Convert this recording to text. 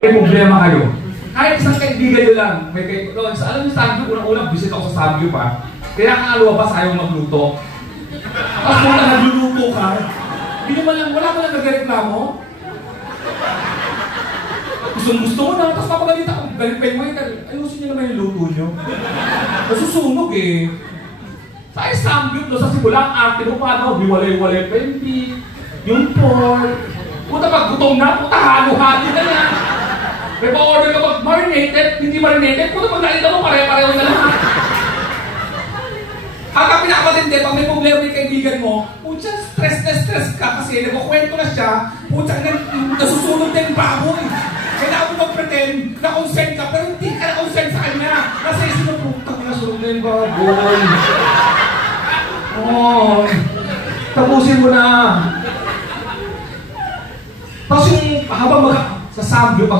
May problema kayo. Kahit isang kaibigan nyo lang, may kaibigan. Alam niyo, Samgyup, unang-unang visit ako sa Samgyup ha. Kaya nga lumabas ayaw magluto. Tapos muna nagluluto ka. Hindi naman lang, wala mo lang nagreklamo. Gusto mo na, tapos papagalita ka. Galit pa yung waiter. Ayusin niyo naman yung luto nyo. Nasusunog eh. Sa Samgyup, no, sa simula, ang arte mo paano, biwalay-walay pendi, yung pork. Puta pag gutom na, puta halo-halo na yan. May pa-order ka pag marinated, hindi marinated, puta pag nalita mo, pare-pareho na lahat. Hanggang pinakamatindi, pag may problema yung kaibigan mo, puta, stress na stress ka kasi nagkukwento na siya, puta, nasusunod na yung baboy. Kailangan mo mag-pretend na consent ka, pero hindi ka na-consent sa kanya. Kasi sino, puta, nasusunod na yung baboy. Oh, tapusin mo na. Tapos yung habang sa Samgyup,